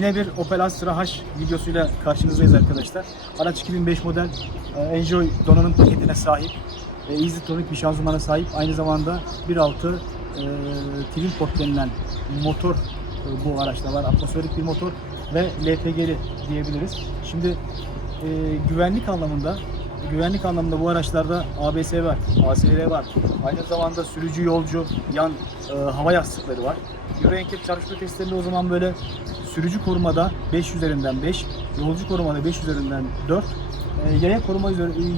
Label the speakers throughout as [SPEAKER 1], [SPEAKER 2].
[SPEAKER 1] yine bir Opel Astra H videosuyla karşınızdayız arkadaşlar. Araç 2005 model e, Enjoy donanım paketine sahip. E, EasyTronic bir şanzımana sahip. Aynı zamanda 1.6 e, twin port denilen motor e, bu araçta var. Atmosferik bir motor ve LPG'li diyebiliriz. Şimdi e, güvenlik anlamında güvenlik anlamında bu araçlarda ABS var, ASR var. Aynı zamanda sürücü yolcu yan e, hava yastıkları var. Euro NCAP çarpışma testlerinde o zaman böyle sürücü korumada 5 üzerinden 5, yolcu korumada 5 üzerinden 4, e, yaya koruma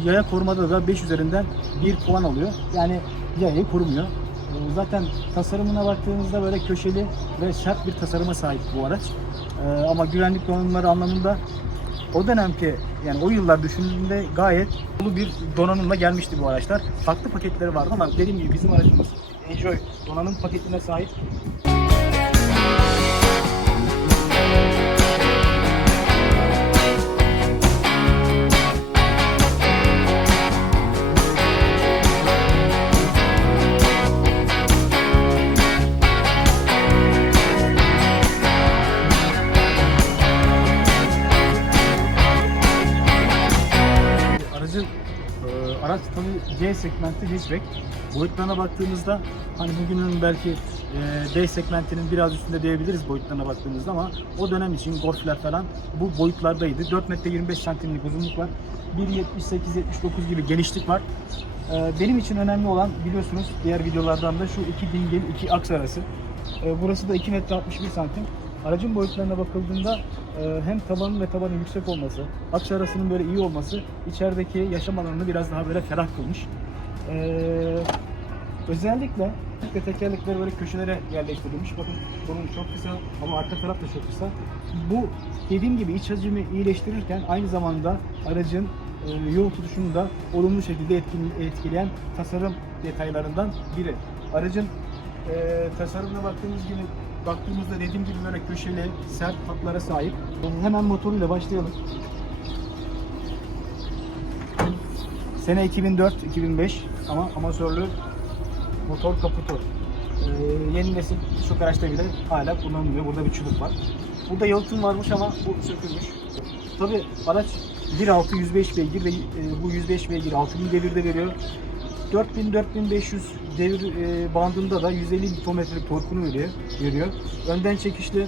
[SPEAKER 1] yaya korumada da 5 üzerinden 1 puan alıyor. Yani yayayı korumuyor. E, Zaten tasarımına baktığımızda böyle köşeli ve sert bir tasarıma sahip bu araç. E, Ama güvenlik donanımları anlamında o dönemki yani o yıllar düşündüğünde gayet dolu bir donanımla gelmişti bu araçlar. Farklı paketleri vardı ama dediğim gibi bizim aracımız Enjoy donanım paketine sahip. Segmenti hatchback. Boyutlarına baktığımızda hani bugünün belki e, D segmentinin biraz üstünde diyebiliriz boyutlarına baktığımızda ama o dönem için Golf'ler falan bu boyutlardaydı. 4 metre 25 santimlik uzunluk var. 1.78-79 gibi genişlik var. E, benim için önemli olan biliyorsunuz diğer videolardan da şu iki dingil, iki aks arası. E, burası da 2 metre 61 santim. Aracın boyutlarına bakıldığında e, hem tabanın ve tabanın yüksek olması, aks arasının böyle iyi olması içerideki yaşam alanını biraz daha böyle ferah kılmış. E, özellikle ve tekerlekleri böyle köşelere yerleştirilmiş. Bakın bunun çok kısa ama arka taraf da çok kısa. Bu dediğim gibi iç hacmi iyileştirirken aynı zamanda aracın e, yol tutuşunu da olumlu şekilde etkileyen tasarım detaylarından biri. Aracın e, tasarımına baktığımız gibi baktığımızda dediğim gibi böyle köşeli, sert hatlara sahip. Hemen motoruyla başlayalım. Sene 2004-2005 ama amatörlü motor kaputu. Ee, yeni nesil birçok araçta bile hala kullanılıyor. Burada bir çubuk var. Burada yalıtım varmış ama bu sökülmüş. Tabi araç 1.6 105 beygir ve e, bu 105 beygir 6000 devirde veriyor. 4000-4500 devir e, bandında da 150 Nm torkunu veriyor. Önden çekişli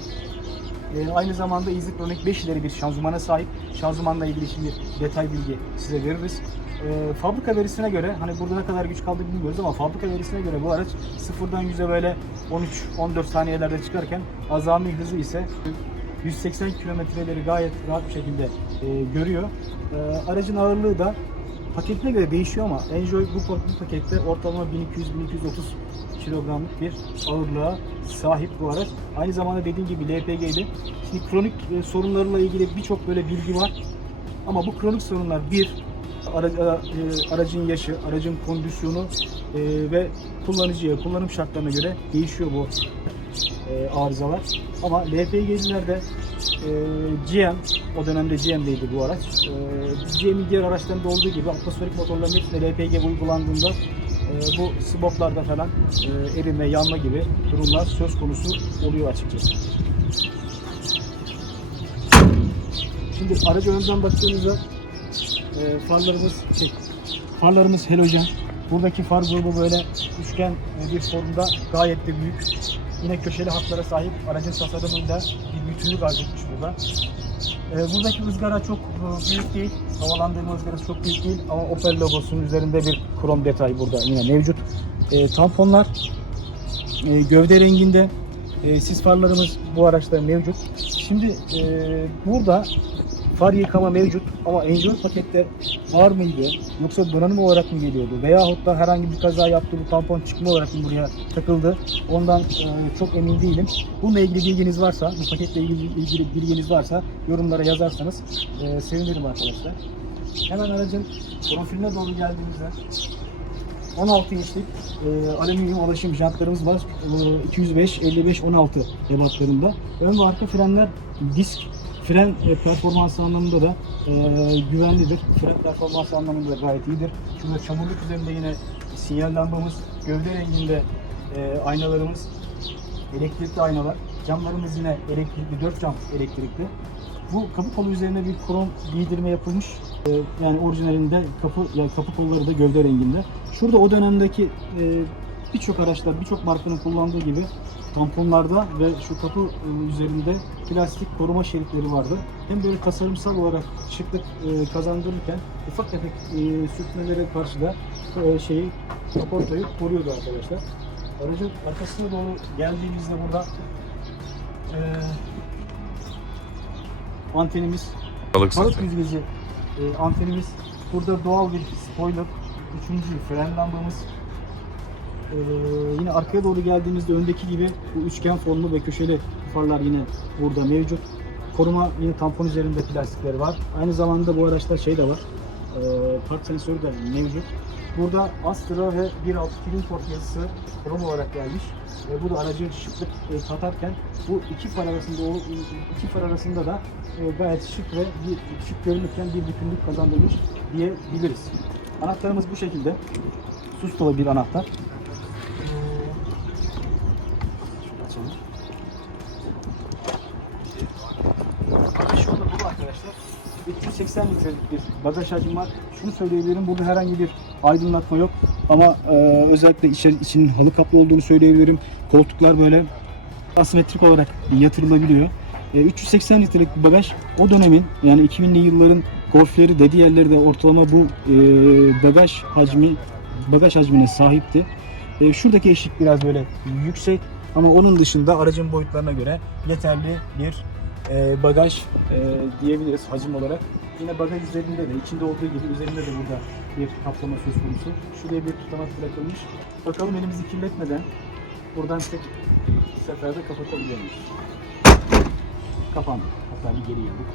[SPEAKER 1] e, aynı zamanda EasyTronic 5 ileri bir şanzımana sahip. Şanzımanla ilgili şimdi detay bilgi size veririz. E, fabrika verisine göre hani burada ne kadar güç kaldı bilmiyoruz ama fabrika verisine göre bu araç sıfırdan 100'e böyle 13-14 saniyelerde çıkarken azami hızı ise 180 kilometreleri gayet rahat bir şekilde e, görüyor. E, aracın ağırlığı da paketine göre değişiyor ama Enjoy bu, bu pakette ortalama 1200-1230 kilogramlık bir ağırlığa sahip bu araç. Aynı zamanda dediğim gibi LPG'li. Şimdi kronik e, sorunlarla ilgili birçok böyle bilgi var. Ama bu kronik sorunlar bir e, aracın yaşı, aracın kondisyonu e, ve kullanıcıya, kullanım şartlarına göre değişiyor bu arızalar. Ama LPG'lilerde GM, o dönemde GM'deydi bu araç. GM'in diğer araçlarında olduğu gibi atmosferik motorların hepsinde LPG uygulandığında e, bu spotlarda falan e, erime, yanma gibi durumlar söz konusu oluyor açıkçası. Şimdi araca önden baktığımızda e, farlarımız şey, farlarımız halojen. Buradaki far grubu böyle üçgen e, bir formda gayet de büyük. Yine köşeli hatlara sahip aracın tasarımında bir bütünlük arz etmiş burada. E, buradaki ızgara çok büyük değil. Havalandırma ızgarası çok büyük değil ama Opel logosunun üzerinde bir krom detay burada yine mevcut. E, tamponlar e, gövde renginde e, sis farlarımız bu araçta mevcut. Şimdi e, burada far yıkama mevcut ama Enjoy pakette var mıydı yoksa donanım olarak mı geliyordu veyahut da herhangi bir kaza yaptı bu tampon çıkma olarak mı buraya takıldı ondan e, çok emin değilim. Bununla ilgili bilginiz varsa, bu paketle ilgili, ilgili bilginiz varsa yorumlara yazarsanız e, sevinirim arkadaşlar. Hemen aracın profiline doğru geldiğimizde 16 inçlik e, alüminyum alaşım jantlarımız var. E, 205, 55, 16 ebatlarında. Ön ve arka frenler disk. Fren e, performansı anlamında da e, güvenlidir. Fren performansı anlamında da gayet iyidir. Şurada çamurluk üzerinde yine sinyal lambamız, gövde renginde e, aynalarımız, elektrikli aynalar. Camlarımız yine elektrikli, 4 cam elektrikli. Bu kapı kolu üzerine bir krom giydirme yapılmış. Ee, yani orijinalinde kapı yani kapı kolları da gövde renginde. Şurada o dönemdeki e, birçok araçlar, birçok markanın kullandığı gibi tamponlarda ve şu kapı e, üzerinde plastik koruma şeritleri vardı. Hem böyle tasarımsal olarak şıklık e, kazandırırken ufak tefek e, sürtmelere karşı da şeyi kaportayı koruyordu arkadaşlar. Aracın arkasına doğru geldiğimizde burada antenimiz
[SPEAKER 2] Balık
[SPEAKER 1] Balık yüzgeci antenimiz. Burada doğal bir spoiler. Üçüncü fren lambamız. E, yine arkaya doğru geldiğimizde öndeki gibi bu üçgen formlu ve köşeli farlar yine burada mevcut. Koruma yine tampon üzerinde plastikleri var. Aynı zamanda bu araçta şey de var. E, park sensörü de mevcut. Burada Astra ve 1.6 Killing yazısı krom olarak gelmiş. E, bu da aracı şıklık e, katarken bu iki far arasında o iki far arasında da e, gayet şık ve bir şık görünürken bir bütünlük kazandırmış diyebiliriz. Anahtarımız bu şekilde. Sustalı bir anahtar. Ee, şunu açalım. Bagaj şu anda dolu arkadaşlar. 280 litrelik bir bagaj hacmi var. Şunu söyleyebilirim, burada herhangi bir aydınlatma yok. Ama e, özellikle içeri, içinin halı kaplı olduğunu söyleyebilirim. Koltuklar böyle asimetrik olarak yatırılabiliyor. E, 380 litrelik bir bagaj o dönemin yani 2000'li yılların golfleri de diğerleri de ortalama bu e, bagaj hacmi bagaj hacmine sahipti. E, şuradaki eşik biraz böyle yüksek ama onun dışında aracın boyutlarına göre yeterli bir e, bagaj e, diyebiliriz hacim olarak. Yine bagaj üzerinde de içinde olduğu gibi üzerinde de burada bir kaplama söz konusu. Şuraya bir tutamak bırakılmış. Bakalım elimizi kirletmeden buradan tek seferde kapatabiliyor muyuz? Kapandı. Hatta bir geri geldik.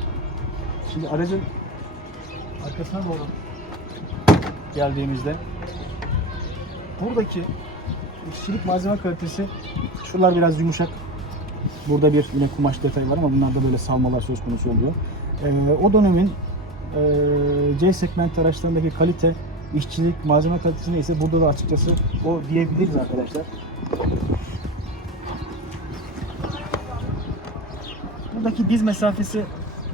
[SPEAKER 1] Şimdi aracın arkasına doğru geldiğimizde buradaki işçilik malzeme kalitesi şuralar biraz yumuşak. Burada bir yine kumaş detayı var ama bunlarda böyle salmalar söz konusu oluyor. Ee, o dönemin C segment araçlarındaki kalite, işçilik, malzeme kalitesi neyse burada da açıkçası o diyebiliriz arkadaşlar. Buradaki diz mesafesi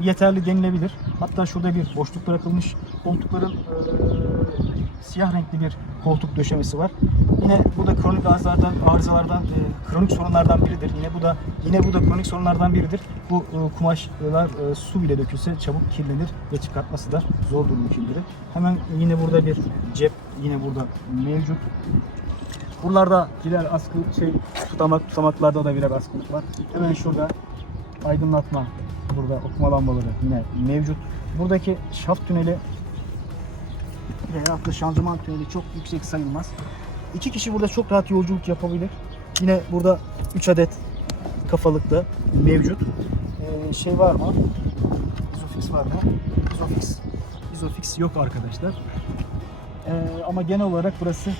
[SPEAKER 1] yeterli denilebilir. Hatta şurada bir boşluk bırakılmış. Koltukların eee, siyah renkli bir koltuk döşemesi var. Yine bu da kronik arızalardan, arızalardan, eee, kronik sorunlardan biridir. Yine bu da yine bu da kronik sorunlardan biridir. Bu eee, kumaşlar eee, su bile dökülse çabuk kirlenir ve çıkartması da zordur mümkündür. Hemen yine burada bir cep yine burada mevcut. Buralarda birer askı şey tutamak tutamaklarda da birer askılık var. Hemen şurada aydınlatma burada okuma lambaları yine mevcut. Buradaki şaft tüneli veyahut da şanzıman tüneli çok yüksek sayılmaz. İki kişi burada çok rahat yolculuk yapabilir. Yine burada 3 adet kafalıkta mevcut. Ee, şey var mı? Isofix var mı? Isofix. Isofix yok arkadaşlar. Ee, ama genel olarak burası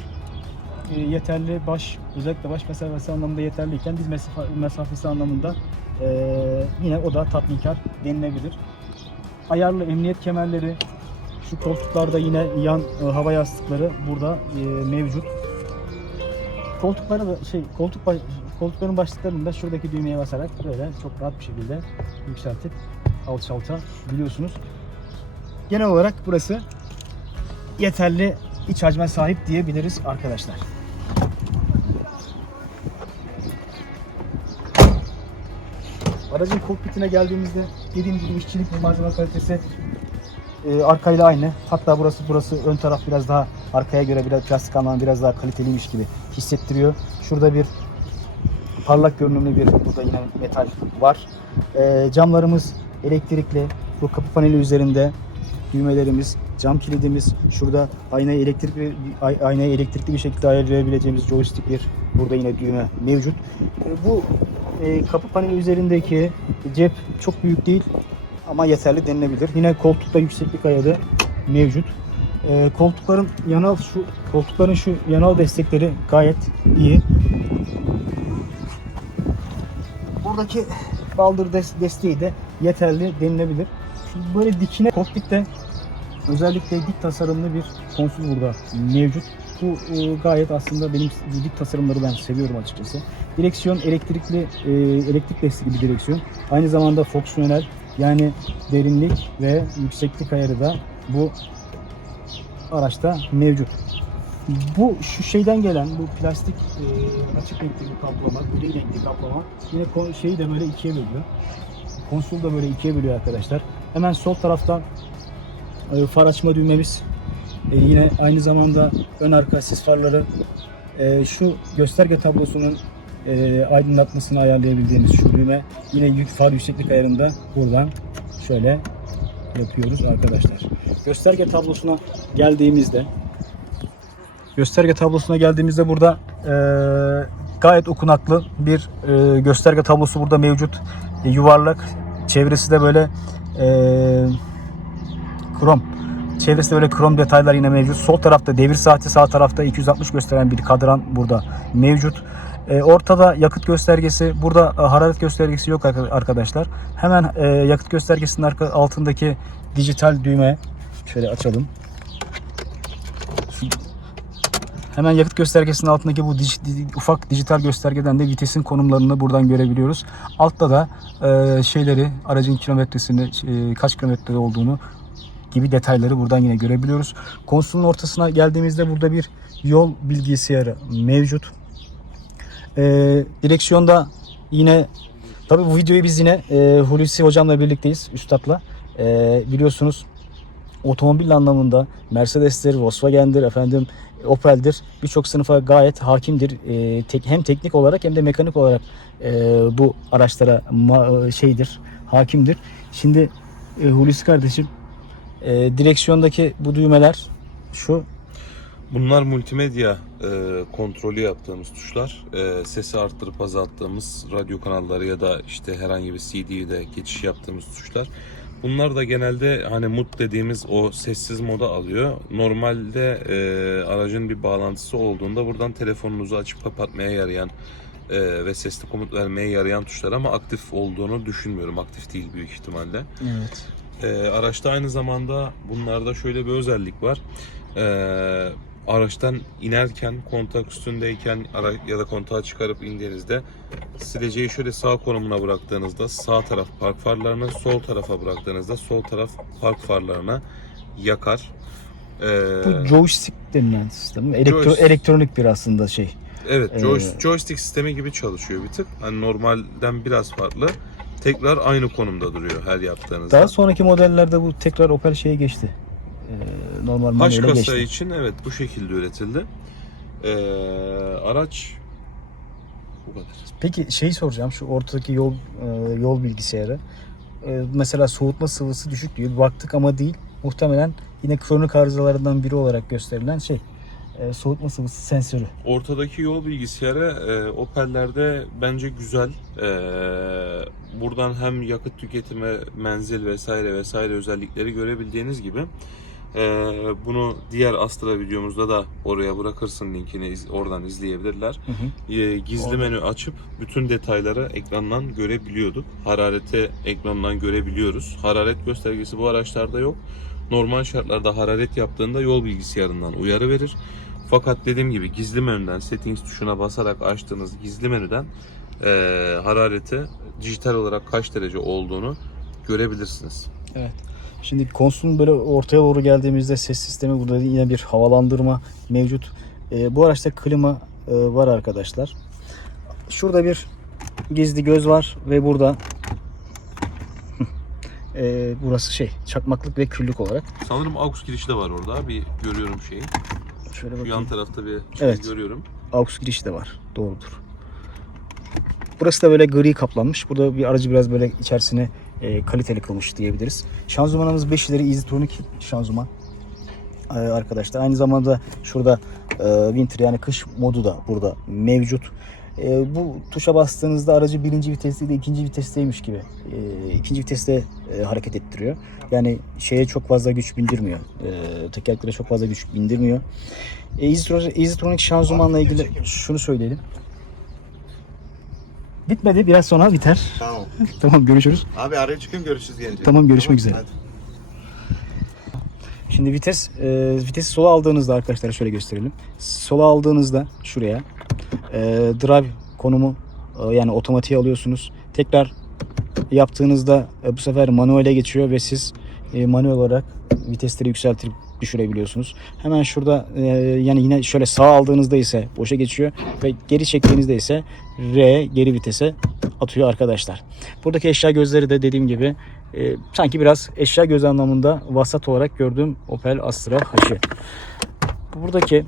[SPEAKER 1] e, yeterli baş özellikle baş mesafesi anlamında yeterliyken diz mesafe- mesafesi anlamında e, yine o da tatminkar denilebilir. Ayarlı emniyet kemerleri şu koltuklarda yine yan e, hava yastıkları burada e, mevcut. Koltuklara da şey koltuk baş- koltukların başlıklarını da şuradaki düğmeye basarak böyle çok rahat bir şekilde yükseltip alçaltabiliyorsunuz. Genel olarak burası yeterli iç hacme sahip diyebiliriz arkadaşlar. Aracın kokpitine geldiğimizde dediğim gibi işçilik ve malzeme kalitesi e, arkayla aynı. Hatta burası burası ön taraf biraz daha arkaya göre biraz plastik anlamda biraz daha kaliteliymiş gibi hissettiriyor. Şurada bir parlak görünümlü bir burada yine metal var. E, camlarımız elektrikli. Bu kapı paneli üzerinde düğmelerimiz, cam kilidimiz, şurada aynayı elektrikli ay- aynayı elektrikli bir şekilde ayarlayabileceğimiz joystick bir burada yine düğme mevcut. E, Bu e, kapı paneli üzerindeki cep çok büyük değil ama yeterli denilebilir. Yine koltukta yükseklik ayarı mevcut. E, koltukların yanal şu koltukların şu yanal destekleri gayet iyi. Buradaki baldır des- desteği de yeterli denilebilir. Şimdi böyle dikine kokpitte özellikle dik tasarımlı bir konsol burada mevcut. Bu e, gayet aslında benim dik tasarımları ben seviyorum açıkçası. Direksiyon elektrikli, e, elektrik destekli bir direksiyon. Aynı zamanda fonksiyonel yani derinlik ve yükseklik ayarı da bu araçta mevcut. Bu şu şeyden gelen bu plastik e, açık renkli bir kaplama, gri renkli kaplama yine şeyi de böyle ikiye bölüyor. Konsolu da böyle ikiye bölüyor arkadaşlar. Hemen sol taraftan e, far açma düğmemiz. E, yine aynı zamanda ön arka sis farları. E, şu gösterge tablosunun e, aydınlatmasını ayarlayabildiğimiz şu düğme. Yine yük, far yükseklik ayarında buradan şöyle yapıyoruz arkadaşlar. Gösterge tablosuna geldiğimizde gösterge tablosuna geldiğimizde burada e, gayet okunaklı bir e, gösterge tablosu burada mevcut. E, yuvarlak. Çevresi de böyle e, krom. Çevresi de böyle krom detaylar yine mevcut. Sol tarafta devir saati, sağ tarafta 260 gösteren bir kadran burada mevcut. E, ortada yakıt göstergesi, burada e, hararet göstergesi yok arka- arkadaşlar. Hemen e, yakıt göstergesinin altındaki dijital düğme şöyle açalım. Hemen yakıt göstergesinin altındaki bu dij- di- ufak dijital göstergeden de vitesin konumlarını buradan görebiliyoruz. Altta da e, şeyleri, aracın kilometresini, e, kaç kilometrede olduğunu gibi detayları buradan yine görebiliyoruz. Konsolun ortasına geldiğimizde burada bir yol bilgisayarı mevcut. E, direksiyonda yine tabi bu videoyu biz yine e, Hulusi hocamla birlikteyiz, üstadla. E, biliyorsunuz otomobil anlamında Mercedes'tir, Volkswagen'dir, efendim Opel'dir birçok sınıfa gayet hakimdir. E, tek, hem teknik olarak hem de mekanik olarak e, bu araçlara ma- şeydir, hakimdir. Şimdi e, Hulusi kardeşim e, direksiyondaki bu düğmeler şu
[SPEAKER 2] Bunlar multimedya e, kontrolü yaptığımız tuşlar. E, sesi arttırıp azalttığımız radyo kanalları ya da işte herhangi bir CD'de geçiş yaptığımız tuşlar. Bunlar da genelde hani mut dediğimiz o sessiz moda alıyor. Normalde e, aracın bir bağlantısı olduğunda buradan telefonunuzu açıp kapatmaya yarayan e, ve sesli komut vermeye yarayan tuşlar ama aktif olduğunu düşünmüyorum. Aktif değil büyük ihtimalle.
[SPEAKER 1] evet.
[SPEAKER 2] Ee, araçta aynı zamanda bunlarda şöyle bir özellik var. Ee, araçtan inerken, kontak üstündeyken ya da kontağı çıkarıp indiğinizde sileceği şöyle sağ konumuna bıraktığınızda sağ taraf park farlarını, sol tarafa bıraktığınızda sol taraf park farlarına yakar. Ee,
[SPEAKER 1] Bu joystick denilen sistem. Elektro,
[SPEAKER 2] Joystick.
[SPEAKER 1] elektronik bir aslında şey.
[SPEAKER 2] Evet,
[SPEAKER 1] Ee,
[SPEAKER 2] joy- joystick sistemi gibi çalışıyor bir tık. Hani normalden biraz farklı. Tekrar aynı konumda duruyor her yaptığınızda.
[SPEAKER 1] Daha sonraki modellerde bu tekrar Opel şeye geçti. Normal manuele
[SPEAKER 2] kasa
[SPEAKER 1] geçti.
[SPEAKER 2] için evet bu şekilde üretildi. Ee, araç bu kadar.
[SPEAKER 1] Peki şey soracağım şu ortadaki yol e, yol bilgisayarı. E, mesela soğutma sıvısı düşük diyor. Baktık ama değil. Muhtemelen yine kronik arızalarından biri olarak gösterilen şey. e, soğutma sıvısı sensörü.
[SPEAKER 2] Ortadaki yol bilgisayarı e, Opel'lerde bence güzel. E, buradan hem yakıt tüketimi, menzil vesaire vesaire özellikleri görebildiğiniz gibi e, bunu diğer Astra videomuzda da oraya bırakırsın linkini iz- oradan izleyebilirler.
[SPEAKER 1] Hı hı.
[SPEAKER 2] E, gizli
[SPEAKER 1] Orada.
[SPEAKER 2] menü açıp bütün detayları ekrandan görebiliyorduk. Harareti ekrandan görebiliyoruz. Hararet göstergesi bu araçlarda yok. Normal şartlarda hararet yaptığında yol bilgisayarından uyarı verir. Fakat dediğim gibi gizli menüden settings tuşuna basarak açtığınız gizli menüden e, harareti dijital olarak kaç derece olduğunu görebilirsiniz.
[SPEAKER 1] Şimdi konsolun böyle ortaya doğru geldiğimizde ses sistemi burada yine bir havalandırma mevcut. E, bu araçta klima e, var arkadaşlar. Şurada bir gizli göz var ve burada e, burası şey çakmaklık ve küllük olarak.
[SPEAKER 2] Sanırım AUX girişi de var orada. Bir görüyorum şeyi.
[SPEAKER 1] Şöyle
[SPEAKER 2] Şu
[SPEAKER 1] bakayım.
[SPEAKER 2] yan tarafta bir şey
[SPEAKER 1] Evet.
[SPEAKER 2] görüyorum.
[SPEAKER 1] AUX girişi de var. Doğrudur. Burası da böyle gri kaplanmış. Burada bir aracı biraz böyle içerisine e, kaliteli kılmış diyebiliriz. Şanzımanımız 5 ileri EasyTronic şanzıman. E, arkadaşlar aynı zamanda şurada e, winter yani kış modu da burada mevcut. E, bu tuşa bastığınızda aracı birinci viteste de ikinci vitesteymiş gibi e, ikinci viteste e, hareket ettiriyor. Yani şeye çok fazla güç bindirmiyor. E, tekerleklere çok fazla güç bindirmiyor. E, EasyTronic, EasyTronic şanzımanla ilgili şunu söyleyelim. Bitmedi. Biraz sonra biter.
[SPEAKER 3] Tamam.
[SPEAKER 1] tamam görüşürüz.
[SPEAKER 3] Abi araya çıkın görüşürüz gelince.
[SPEAKER 1] Tamam, görüşmek üzere.
[SPEAKER 3] hadi.
[SPEAKER 1] Şimdi vites e, vitesi sola aldığınızda arkadaşlar şöyle gösterelim. Sola aldığınızda şuraya e, drive konumu e, yani otomatiğe alıyorsunuz. Tekrar yaptığınızda e, bu sefer manuele geçiyor ve siz e, manuel olarak vitesleri yükseltip düşürebiliyorsunuz. Hemen şurada e, yani yine şöyle sağ aldığınızda ise boşa geçiyor ve geri çektiğinizde ise R geri vitese atıyor arkadaşlar. Buradaki eşya gözleri de dediğim gibi e, sanki biraz eşya göz anlamında vasat olarak gördüğüm Opel Astra H'ı. Buradaki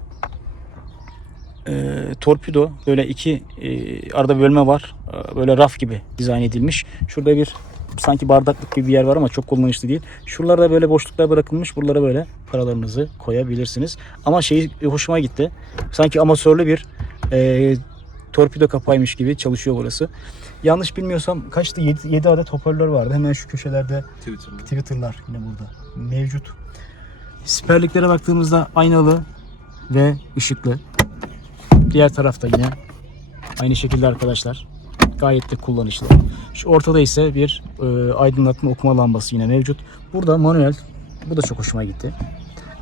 [SPEAKER 1] e, torpido böyle iki e, arada bölme var. E, böyle raf gibi dizayn edilmiş. Şurada bir sanki bardaklık gibi bir yer var ama çok kullanışlı değil. Şuralarda böyle boşluklar bırakılmış. Buralara böyle paralarınızı koyabilirsiniz. Ama şey hoşuma gitti. Sanki amatörlü bir e, torpido kapağıymış gibi çalışıyor burası. Yanlış bilmiyorsam kaçtı 7, 7 adet hoparlör vardı. Hemen şu köşelerde
[SPEAKER 2] Twitter'da.
[SPEAKER 1] Twitter'lar yine burada mevcut. Siperliklere baktığımızda aynalı ve ışıklı. Diğer tarafta yine aynı şekilde arkadaşlar. Gayet de kullanışlı. Şu ortada ise bir e, aydınlatma okuma lambası yine mevcut. Burada manuel. Bu da çok hoşuma gitti.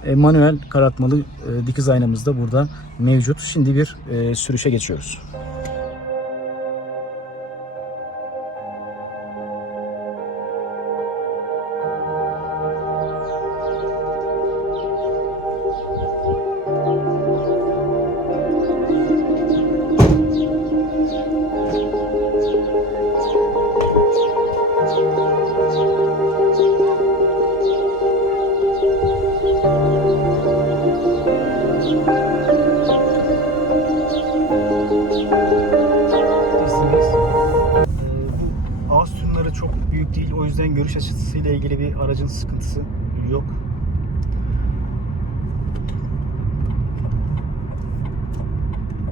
[SPEAKER 1] E, manuel karartmalı e, dikiz aynamız da burada mevcut. Şimdi bir e, sürüşe geçiyoruz. O yüzden görüş açısıyla ilgili bir aracın sıkıntısı yok.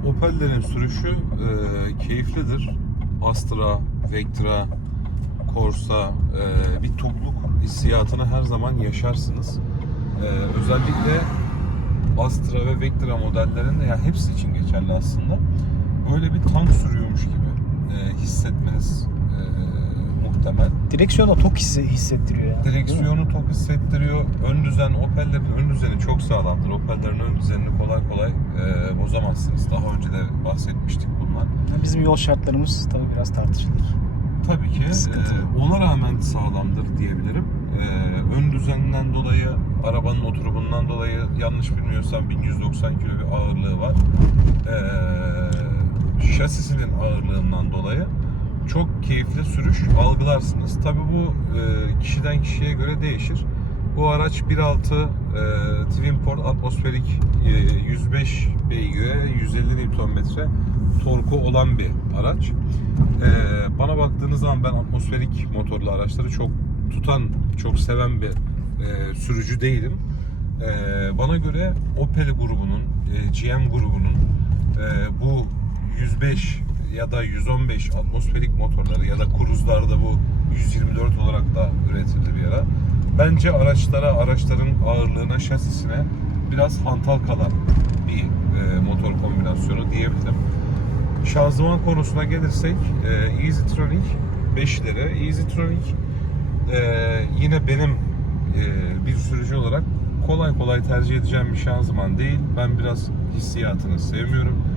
[SPEAKER 2] Opel'lerin sürüşü e, keyiflidir. Astra, Vectra, Corsa e, bir topluluk hissiyatını her zaman yaşarsınız. E, özellikle Astra ve Vectra modellerinde ya hepsi için geçerli aslında. Böyle bir tank sürüyormuş gibi e, hissetmeniz e, muhtemel.
[SPEAKER 1] Direksiyonda tok hissi hissettiriyor ya.
[SPEAKER 2] Direksiyonu tok hissettiriyor. Ön düzen, Opel'lerin ön düzeni çok sağlamdır. Opel'lerin ön düzenini kolay kolay e, bozamazsınız. Daha önce de bahsetmiştik bundan.
[SPEAKER 1] Bizim yol şartlarımız tabii biraz tartışılır.
[SPEAKER 2] Tabii ki
[SPEAKER 1] Sıkıntı.
[SPEAKER 2] e, ona rağmen sağlamdır diyebilirim. E, ön düzeninden dolayı, arabanın oturumundan dolayı yanlış bilmiyorsam 1190 kilo bir ağırlığı var. E, şasisinin ağırlığından dolayı çok keyifli sürüş algılarsınız. Tabii bu e, kişiden kişiye göre değişir. Bu araç 1.6 e, Twin Port atmosferik e, 105 beygire 150 Nm torku olan bir araç. Ee, bana baktığınız zaman ben atmosferik motorlu araçları çok tutan, çok seven bir e, sürücü değilim. Bana göre Opel grubunun, e, GM grubunun e, bu 105 ya da 115 atmosferik motorları ya da kruzlarda bu 124 olarak da üretildi bir ara. Bence araçlara, araçların ağırlığına, şasisine biraz hantal kalan bir e, motor kombinasyonu diyebilirim. Şanzıman konusuna gelirsek e, EasyTronic 5'lere EasyTronic e, yine benim e, bir sürücü olarak kolay kolay tercih edeceğim bir şanzıman değil. Ben biraz hissiyatını sevmiyorum.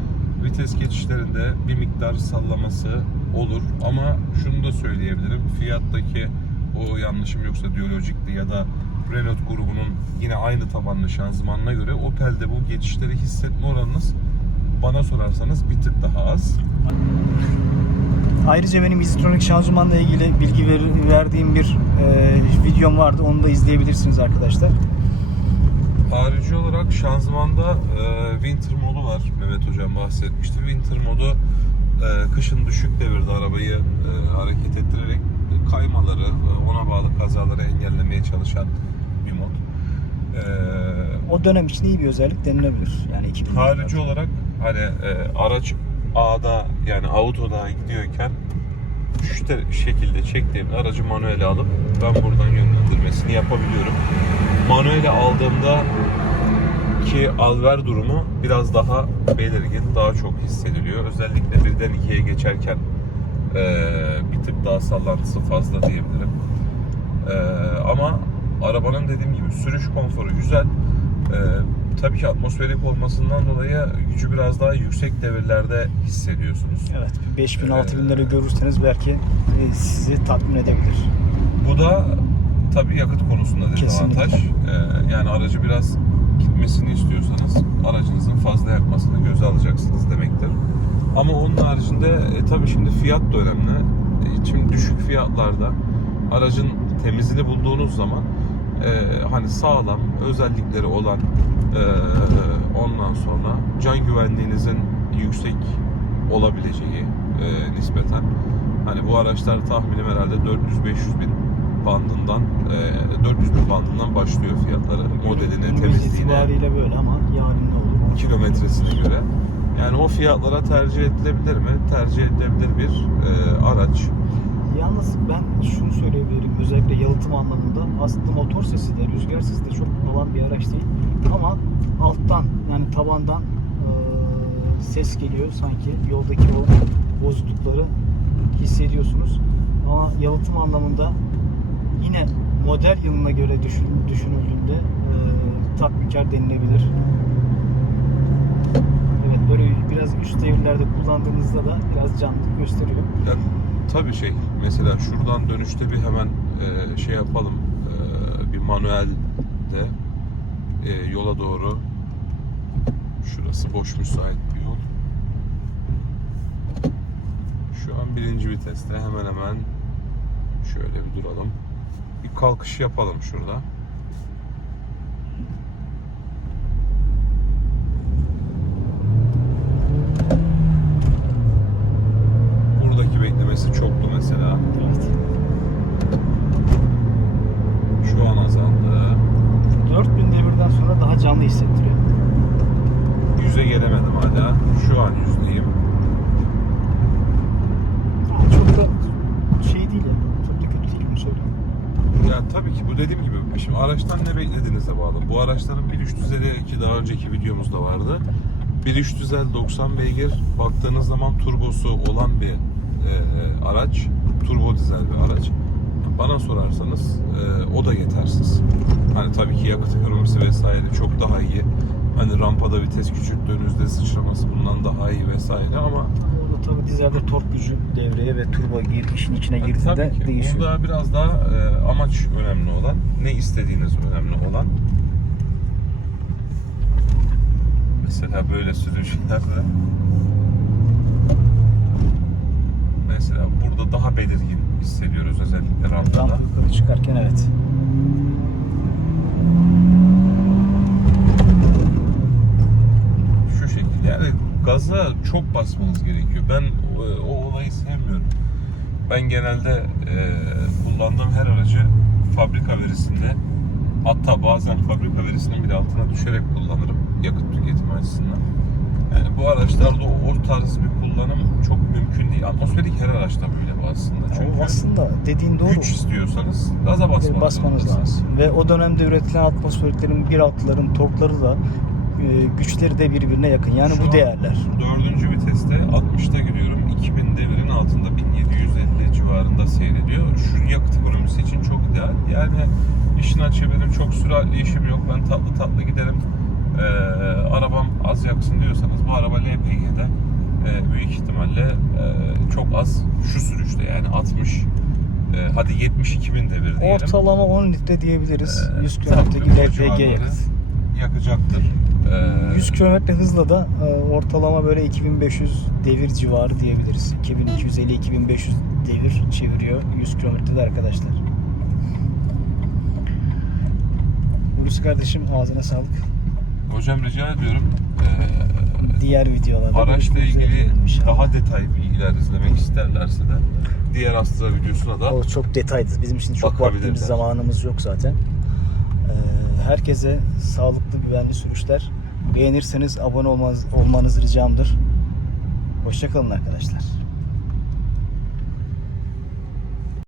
[SPEAKER 2] Vites geçişlerinde bir miktar sallaması olur ama şunu da söyleyebilirim. Fiat'taki o yanlışım yoksa diyalojikti ya da Renault grubunun yine aynı tabanlı şanzımanına göre Opel'de bu geçişleri hissetme oranınız bana sorarsanız bir tık daha az.
[SPEAKER 1] Ayrıca benim izotronik şanzımanla ilgili bilgi ver- verdiğim bir e, videom vardı. Onu da izleyebilirsiniz arkadaşlar.
[SPEAKER 2] Harici olarak şanzımanda e, winter modu var. Mehmet hocam bahsetmişti. Winter modu e, kışın düşük devirde arabayı e, hareket ettirerek kaymaları, e, ona bağlı kazaları engellemeye çalışan bir mod. E,
[SPEAKER 1] O dönem için iyi bir özellik denilebilir. Yani 2000
[SPEAKER 2] harici olarak hani e, araç A'da yani autoda gidiyorken şu şekilde çektiğimde aracı manuele alıp ben buradan yönlendirmesini yapabiliyorum. Manuele aldığımda ki alver durumu biraz daha belirgin, daha çok hissediliyor. Özellikle birden ikiye geçerken e, bir tık daha sallantısı fazla diyebilirim. E, ama arabanın dediğim gibi sürüş konforu güzel. Ee, tabii ki atmosferik olmasından dolayı gücü biraz daha yüksek devirlerde hissediyorsunuz.
[SPEAKER 1] Evet. 5000
[SPEAKER 2] Ee,
[SPEAKER 1] 6000 lira görürseniz belki e, sizi tatmin edebilir.
[SPEAKER 2] Bu da tabii yakıt konusunda dezavantaj.
[SPEAKER 1] Kesinlikle.
[SPEAKER 2] Ee, yani aracı biraz gitmesini istiyorsanız aracınızın fazla yakmasını göze alacaksınız demektir. Ama onun haricinde e, tabii şimdi fiyat da önemli. E, şimdi düşük fiyatlarda aracın temizini bulduğunuz zaman e, hani sağlam özellikleri olan e, ondan sonra can güvenliğinizin yüksek olabileceği e, nispeten hani bu araçlar tahminim herhalde 400-500 bin bandından e, 400 bin bandından başlıyor fiyatları modeline, temizliğine,
[SPEAKER 1] böyle ama yarın ne olur?
[SPEAKER 2] kilometresine göre. Yani o fiyatlara tercih edilebilir mi? Tercih edilebilir bir e, araç.
[SPEAKER 1] Yalnız ben şunu söyleyebilirim özellikle yalıtım anlamında aslında motor sesi de rüzgar sesi de çok alan bir araç değil ama alttan yani tabandan e, ses geliyor sanki yoldaki o bozuklukları hissediyorsunuz ama yalıtım anlamında yine model yılına göre düşün, düşünüldüğünde e, tatminkar denilebilir. Evet böyle biraz üst devirlerde kullandığınızda da biraz canlılık gösteriyor.
[SPEAKER 2] Yani tabii şey mesela şuradan dönüşte bir hemen e, şey yapalım e, bir manuel de e, yola doğru şurası boş müsait bir yol. Şu an birinci viteste hemen hemen şöyle bir duralım. Bir kalkış yapalım şurada. Buradaki beklemesi çoktu mesela.
[SPEAKER 1] Evet.
[SPEAKER 2] Şu an azaldı.
[SPEAKER 1] 4000 devirden sonra daha canlı hissettiriyor.
[SPEAKER 2] Yüze gelemedim hala. Şu an yüzdeyim.
[SPEAKER 1] Yani çok da şey değil yani. Çok da kötü değil bunu söyleyeyim.
[SPEAKER 2] Ya tabii ki bu dediğim gibi şimdi araçtan ne beklediğinize bağlı. Bu araçların 1350 ki daha önceki videomuzda vardı. 1350 90 beygir baktığınız zaman turbosu olan bir e, araç. Turbo dizel bir araç. Bana sorarsanız e, o da yetersiz. Hani tabii ki yakıt ekonomisi vesaire çok daha iyi. Hani rampada vites küçülttüğünüzde sıçraması bundan daha iyi vesaire ama
[SPEAKER 1] Orada tabii dizelde tork gücü devreye ve turbo gir, işin içine
[SPEAKER 2] Yani
[SPEAKER 1] girdiğinde
[SPEAKER 2] tabii ki.
[SPEAKER 1] değişiyor.
[SPEAKER 2] Burada biraz daha e, amaç önemli olan, ne istediğiniz önemli olan. Mesela böyle sürücülerde mesela burada daha belirgin hissediyoruz özellikle rampada.
[SPEAKER 1] Rampa yukarı çıkarken evet.
[SPEAKER 2] Şu şekilde yani gaza çok basmanız gerekiyor. Ben o, o olayı sevmiyorum. Ben genelde e, kullandığım her aracı fabrika verisinde hatta bazen fabrika verisinin bile altına düşerek kullanırım yakıt tüketimi açısından. Yani bu araçlarda o, o tarz bir kullanım çok mümkün değil. Atmosferik her araçta böyle bu aslında. Çünkü
[SPEAKER 1] O aslında dediğin doğru.
[SPEAKER 2] güç istiyorsanız gaza basmanız,
[SPEAKER 1] basmanız lazım. Ve o dönemde üretilen atmosferiklerin 1.6'ların torkları da e, güçleri de birbirine yakın. Yani
[SPEAKER 2] Şu
[SPEAKER 1] bu değerler.
[SPEAKER 2] Dördüncü viteste 60'ta gidiyorum. 2000 devirin altında 1750 civarında seyrediyor. Şu yakıt ekonomisi için çok ideal. Yani işin açığı benim çok süratli işim yok. Ben tatlı tatlı giderim. Ee, arabam az yaksın diyorsanız bu araba LPG'de e, büyük ihtimalle e, çok az şu sürüşte yani 60 e, hadi 72 bin devir diyelim.
[SPEAKER 1] Ortalama 10 litre diyebiliriz.
[SPEAKER 2] Ee,
[SPEAKER 1] 100
[SPEAKER 2] tabii
[SPEAKER 1] kilometrelik
[SPEAKER 2] bu
[SPEAKER 1] LPG yakıt.
[SPEAKER 2] Yakacaktır. Ee,
[SPEAKER 1] 100 kilometre hızla da e, ortalama böyle 2500 devir civarı diyebiliriz. 2250-2500 devir çeviriyor 100 kilometrede arkadaşlar. Hulusi kardeşim ağzına sağlık.
[SPEAKER 2] Hocam rica ediyorum. Ee,
[SPEAKER 1] Diğer videolarda
[SPEAKER 2] araçla ilgili daha detaylı bilgiler izlemek isterlerse de diğer Astra videosuna da
[SPEAKER 1] O çok detaylı. Bizim için çok vaktimiz, zamanımız yok zaten. Ee, herkese sağlıklı, güvenli sürüşler. Beğenirseniz abone olmanız, olmanız ricamdır. Hoşçakalın arkadaşlar.